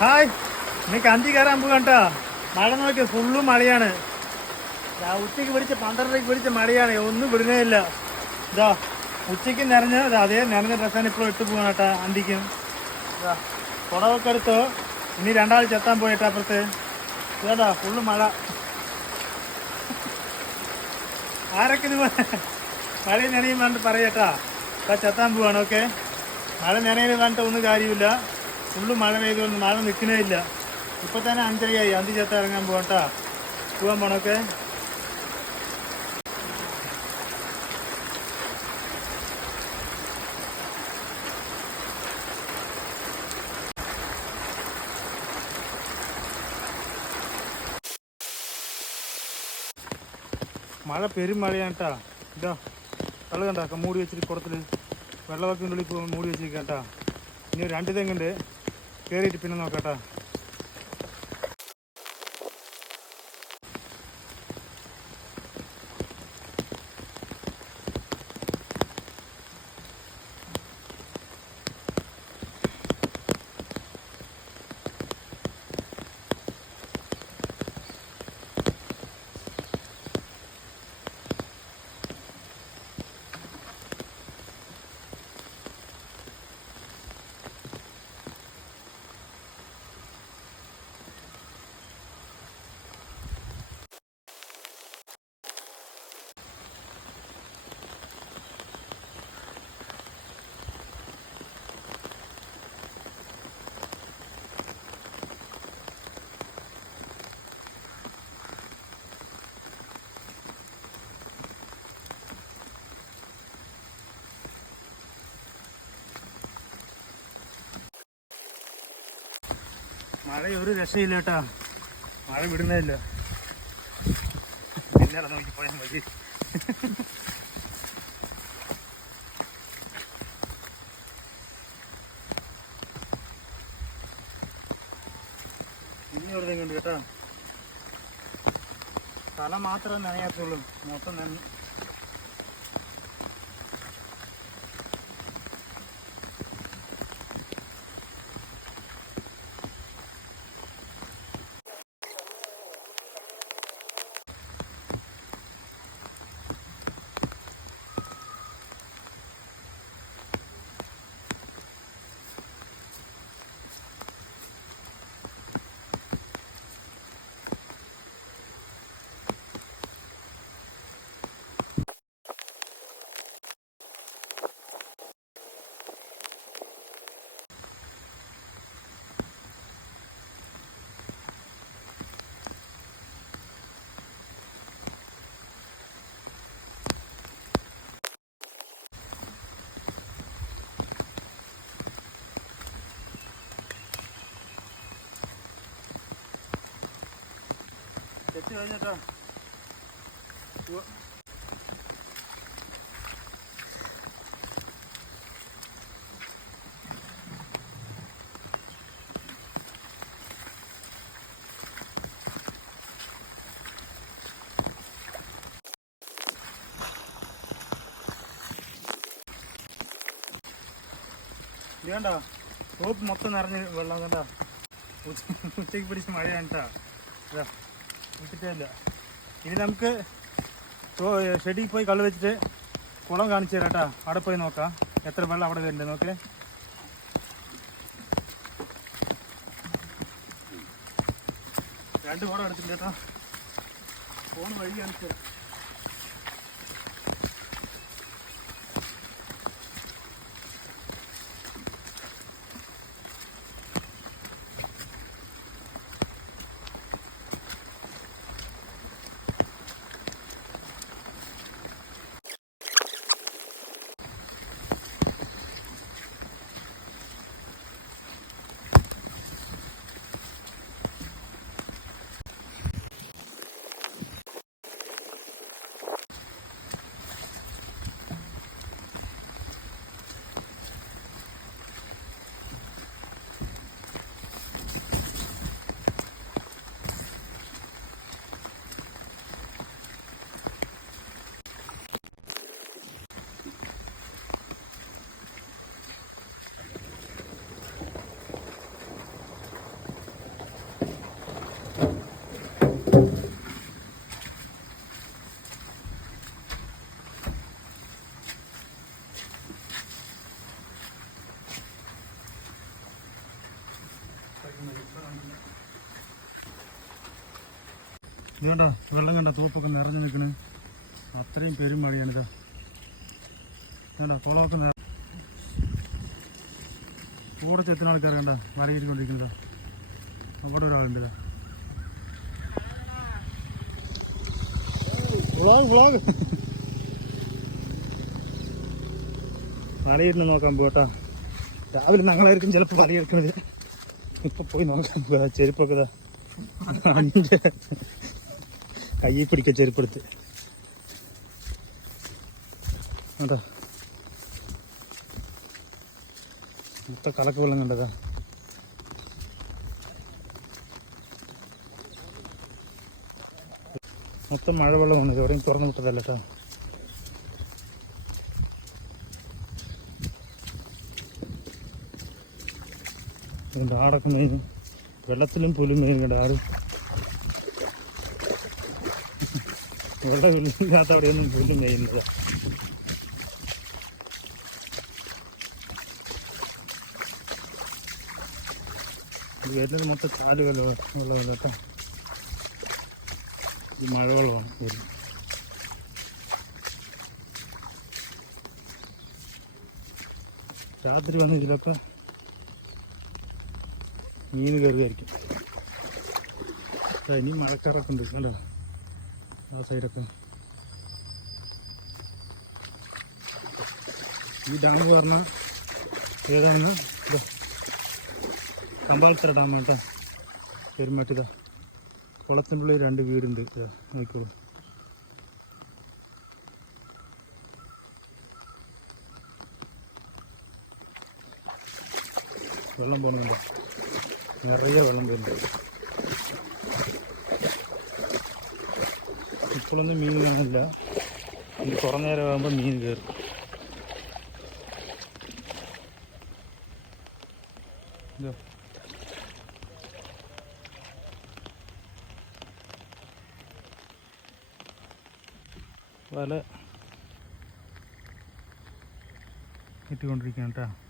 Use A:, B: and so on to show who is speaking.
A: Hi നീ കന്തി കയറാൻ പോകണ്ട മഴ നോക്കി ഫുള്ളും മഴയാണ്. ദാ ഉച്ചയ്ക്ക് പിടിച്ച പന്ത്രണ്ടരയ്ക്ക് പിടിച്ച മഴയാണ് ഒന്നും വിടുന്നേ ഇല്ല ഇതാ ഉച്ചയ്ക്ക് നിറഞ്ഞ അതേ നിറഞ്ഞ ഡ്രസ്സാണ് ഇപ്പോൾ ഇട്ട് പോകണം കേട്ടാ അന്തിക്കും. കുടവൊക്കെ എടുത്തോ. ഇനി രണ്ടാൾ ചെത്താൻ പോയിട്ട് അപ്പുറത്ത്. ഇതാ ഫുള്ള് മഴ. ആരൊക്കെ ഇത് മഴ നനയും വേണ്ട പറയട്ടാ. അപ്പം ചെത്താൻ പോവാണ് ഓക്കെ. മഴ നനയിൽ വേണ്ട ഒന്നും കാര്യമില്ല ഫുള്ള് മഴ പെയ്തുകൊണ്ട് മഴ നിൽക്കുന്നേ ഇല്ല. ഇപ്പൊ തന്നെ അഞ്ചരയായി. അന്തി ചേർത്ത് ഇറങ്ങാൻ പോകട്ടാ പോവാൻ പോണൊക്കെ. മഴ പെരും മഴയാണ് കേട്ടാ ഇതാ വെള്ളം കണ്ടാക്കാം മൂടി വെച്ചിട്ട് കുടത്തിൽ വെള്ളമൊക്കെ ഉള്ളിൽ മൂടി വെച്ചിരിക്കാം കേട്ടാ ഇനി രണ്ട് തെങ്ങുണ്ട് കയറിയിട്ട് പിന്നെ നോക്കാട്ടാ. മഴ ഒരു രക്ഷയില്ല കേട്ടാ. മഴ വിടുന്നേ ഇല്ല പിന്നെ നോക്കി പോയാൽ മതി. ഇനി ഒരു തെങ്ങുണ്ട് കേട്ടാ. തല മാത്രമേ നനയാത്തുള്ളൂ. മൊത്തം നനഞ്ഞു തെറ്റ് കഴിഞ്ഞേട്ടാ വേണ്ട ടോപ്പ് മൊത്തം നിറഞ്ഞ് വെള്ളം ഉച്ച ഉച്ചയ്ക്ക് പിടിച്ച് മഴയാണ് കേട്ടോ ഇല്ല ഇനി നമുക്ക് ഷെഡിൽ പോയി കള്ള് വെച്ചിട്ട് കുളം കാണിച്ചു തരാം കേട്ടോ അവിടെ പോയി നോക്കാം. എത്ര വെള്ളം അവിടെ വരുന്നുണ്ട് നോക്കേ രണ്ട് കുളം എടുത്തിട്ടില്ല കേട്ടോ ഫോൺ വഴി കാണിച്ചു തരാം. ഇത് കണ്ട വെള്ളം കണ്ട തോപ്പൊക്കെ നിറഞ്ഞു നിൽക്കണ് അത്രയും പേരും മഴയാണിത് കണ്ട കുളമൊക്കെ നിറ കൂടെ ചെത്തുന്ന ആൾക്കാർ കണ്ട മലയിരിക്കൊണ്ടിരിക്കുന്നത് അവിടെ ഒരാളുണ്ട് വലയിരുന്ന് നോക്കാൻ പോട്ടാ രാവിലെ ഞങ്ങളായിരിക്കും ചിലപ്പോൾ വലയെടുക്കണത് ഇപ്പൊ പോയി നോക്കാം ചെരുപ്പൊക്കെ അഞ്ച് കയ്യിൽ പിടിക്ക ചെരുപ്പെടുത്ത് അതാ മൊത്തം കലക്ക് വെള്ളം കണ്ടതാ മൊത്തം മഴ വെള്ളമാണ് ഇത് എവിടെയും തുറന്നു വിട്ടതല്ല കേട്ടോ അതുകൊണ്ട് ആടൊക്കെ മെയിൻ വെള്ളത്തിലും പുല്ലും മെയിൻ വെള്ളമില്ലാത്ത അവിടെയൊന്നും പുല്ലും ചെയ്യുന്നത് വരുന്നത് മൊത്തം ചാൽ വെള്ളം വെള്ളമല്ല ഈ മഴവെള്ളമാണ് വരും രാത്രി വന്ന് ഇതിലൊക്കെ മീൻ കയറുകയായിരിക്കും. ഇനി മഴക്കാറൊക്കെ ഉണ്ട് കണ്ടോ ആ സൈഡൊക്കെ. ഈ ഡാം പറഞ്ഞാൽ ഏതാണെന്ന് ഇതാ കമ്പാലത്തറ ഡാം കേട്ടോ കുളത്തിന്റെ ഉള്ളിൽ രണ്ട് വീടുണ്ട്. നോക്കിക്കോളൂ വെള്ളം പോകുന്നുണ്ട്. നിറയെ വെള്ളം പോകുന്നുണ്ട്. ഇപ്പോഴൊന്നും മീൻ കാണുന്നില്ല. ഇനി കുറേ നേരം ആകുമ്പോൾ മീൻ കയറും ഇതാ. വല. ഇട്ടുകൊണ്ടിരിക്കുകയാണ് കേട്ടോ.